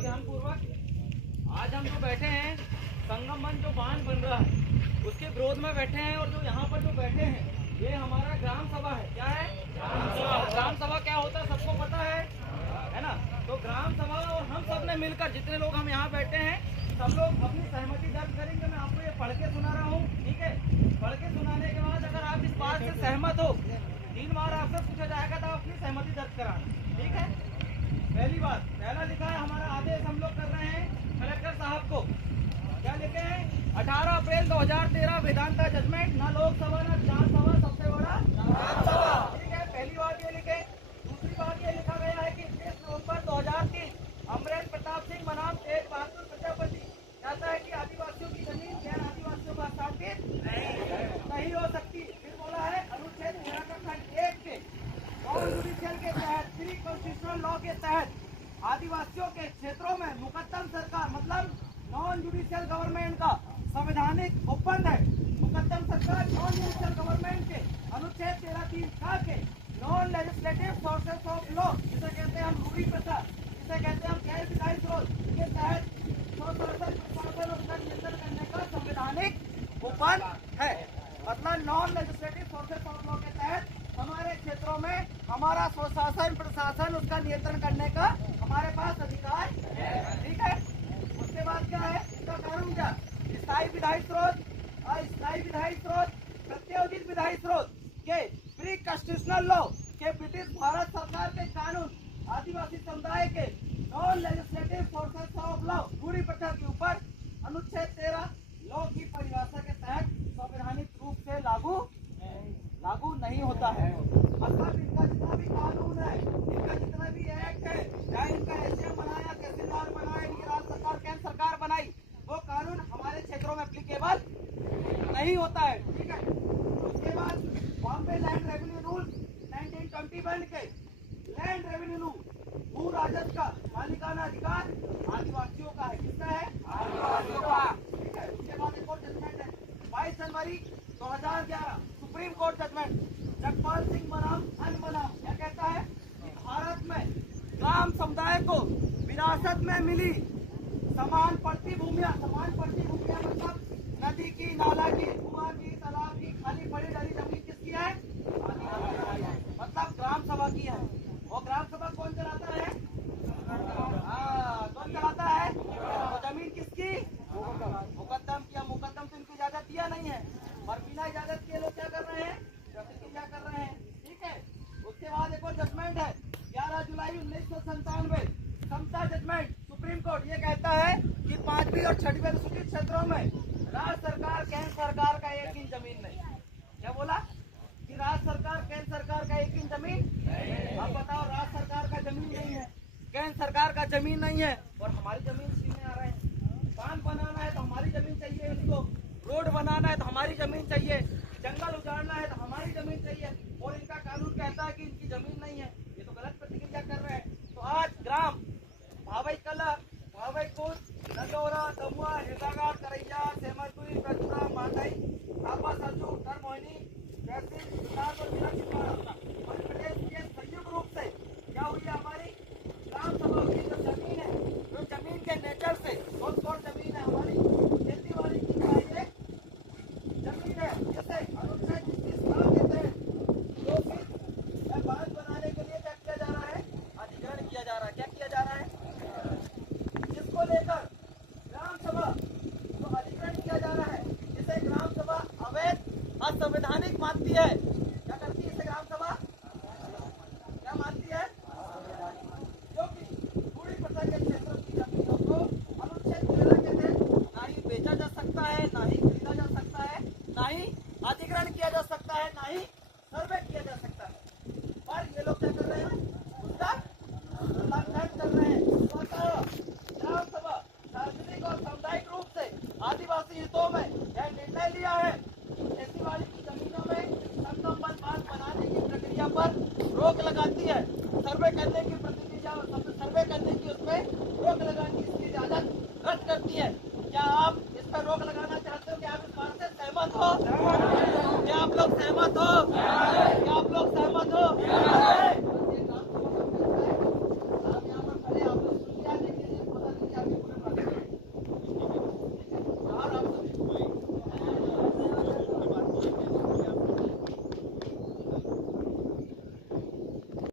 ध्यान पूर्वक आज हम जो बैठे हैं संगम मंच जो बांध बन रहा है उसके विरोध में बैठे हैं। और जो यहाँ पर जो बैठे हैं ये हमारा ग्राम सभा है। क्या है? ग्राम सभा क्या होता है सबको पता है ना। तो ग्राम सभा और हम सब ने मिलकर जितने लोग हम यहाँ बैठे हैं सब लोग अपनी सहमति दर्ज करेंगे। मैं आपको ये पढ़ के सुना रहा हूँ, ठीक है। पढ़ के सुनाने के बाद अगर आप इस बात से सहमत हो 3 बार आपसे पूछा जाएगा तो अपनी सहमति दर्ज कराना, ठीक है। पहली बात, पहला लिखा है हमारा आदेश हम लोग कर रहे हैं कलेक्टर साहब को। क्या लिखे हैं? 18 अप्रैल 2013 वेदांता जजमेंट, ना लोकसभा ना विधानसभा, सबसे बड़ा विधानसभा, ठीक है। पहली बात ये लिखे। दूसरी बात ये लिखा गया है कि 30 नवंबर 2003 अमरेश प्रताप सिंह बनाम तेज बहादुर प्रजापति कहता है कि आदिवासियों की जमीन गैर आदिवासियों को हस्तांतरित नहीं हो सकती। फिर बोला है अनुच्छेद 13 का खंड 1 के नॉन जुडिशियल के तहत प्री कॉन्स्टिट्यूशनल लॉ के तहत आदिवासियों के क्षेत्रों में मुकद्दम सरकार मतलब नॉन जुडिशियल गवर्नमेंट का संवैधानिक ओपन है। मुकद्दम सरकार नॉन जुडिशियल गवर्नमेंट के अनुच्छेद 13(3) के non legislative sources of law जिसे कहते हैं हम रूढ़ी प्रथा, जिसे कहते हैं हम गैर विधायी स्रोत के तहत प्रशासन उसका नियंत्रण करने का संवैधानिक ओपन है। मतलब non legislative sources of law के तहत हमारे क्षेत्रों में हमारा स्वशासन प्रशासन उसका नियंत्रण करने का हमारे पास अधिकार है, ठीक है। उसके बाद क्या है इसका कानून? क्या? स्थायी विधायी स्रोत, अस्थायी विधायी स्रोत, प्रत्योजित विधायी स्रोत के प्री कॉन्स्टिट्यूशनल लॉ के ब्रिटिश भारत सरकार के कानून आदिवासी समुदाय के non legislative sources of law रूढ़ी प्रथा के ऊपर अनुच्छेद 13 लॉ की परिभाषा के तहत संवैधानिक रूप से लागू नहीं होता है। मतलब इनका जितना भी कानून है, इनका जितना भी एक्ट है, चाहे इनका एसडीएम बनाया, तहसीलदार बनाया, इनकी राज्य सरकार केंद्र सरकार बनाई, वो कानून हमारे क्षेत्रों में एप्लीकेबल नहीं होता है, ठीक है। उसके बाद बॉम्बे लैंड रेवेन्यू रूल 1921 के लैंड रेवेन्यू भू राजस्व का मालिकाना अधिकार आदिवासियों का है। किसका है? आदिवासियों का, ठीक है। उसके बाद एक और जजमेंट है 22 जनवरी 2011 supreme court judgment Jagpal Singh बनाम अनबनाम। क्या कहता है कि भारत में ग्राम समुदाय को विरासत में मिली समान पड़ती भूमियां मतलब नदी की, नाला की, कुआं की, तालाब की खाली पड़ी डली जमीन किसकी है? मतलब ग्राम सभा की है। वो ग्राम सभा कौन चलाता है? कौन चलाता है? तो जमीन किसकी? मुकद्दम किया। मुकद्दम तो इनको इजाजत दिया नहीं है और बिना इजाजत के लोग क्या कर रहे हैं? प्रतिक्रिया कर रहे हैं, ठीक है। उसके बाद एक और जजमेंट है 11 जुलाई 1997 समता जजमेंट सुप्रीम कोर्ट। ये कहता है कि 5वीं और 6वीं अनुसूचित क्षेत्रों में राज्य सरकार केंद्र सरकार का 1 इंच जमीन नहीं। क्या बोला कि राज्य सरकार केंद्र सरकार का 1 इंच जमीन? आप बताओ, राज्य सरकार का जमीन नहीं है, केंद्र सरकार का जमीन नहीं है और हमारी जमीन छीनने आ रहे हैं। बांध बनाना है तो हमारी जमीन चाहिए इनको, रोड बनाना है तो हमारी जमीन चाहिए, जंगल उजाड़ना है तो हमारी जमीन चाहिए और इनका कानून कहता है कि इनकी जमीन नहीं है। ये तो गलत प्रतिक्रिया कर रहे हैं। तो आज ग्राम भावईकला, भावईकुंड, नगौरा, दमुआ, हिरदाघाट, करैया, सेमरपुरी, ब्रजपुरा, मांडई, थापा, सरजू, धरमोहिनी, तहसील और जिला छिंदवाड़ा मध्य प्रदेश के संयुक्त रूप से क्या हुई है? हमारी ग्राम सभा की जो जमीन है, जो जमीन के नेचर से बहुत कौन जमीन है हमारी खेती बाड़ी की चाहिए जमीन है, जैसे अनुच्छेद 30 के तहत जो फिर बांध बनाने के लिए क्या किया जा रहा है? अधिग्रहण किया जा रहा है। क्या किया जा रहा है? जिसको लेकर ग्राम सभा जो अधिग्रहण किया जा रहा है, जिसे ग्राम सभा अवैध असंवैधानिक मानती है। क्या करती है इसे ग्राम सभा? क्या मानती है? जो कि पूरी प्रथा के क्षेत्र की जमीनों को अनुच्छेद 13 के तहत ना ही बेचा जा सकता है, ना ही खरीदा जा सकता है, ना ही अधिग्रहण किया जा सकता है, ना ही सर्वे किया जा सकता है। पर ये लोग क्या कर रहे हैं? उसका उल्लंघन कर रहे हैं। ग्राम सभा सार्वजनिक और सामुदायिक रूप से आदिवासी हितों में यह निर्णय लिया है कि खेतीबाड़ी की जमीनों में संगम बांध बनाने की प्रक्रिया पर रोक लगाती है, सर्वे करने की सर्वे करने की उसमें रोक लगाने की इजाजत रद्द करती है। क्या आप इस पर रोक लगा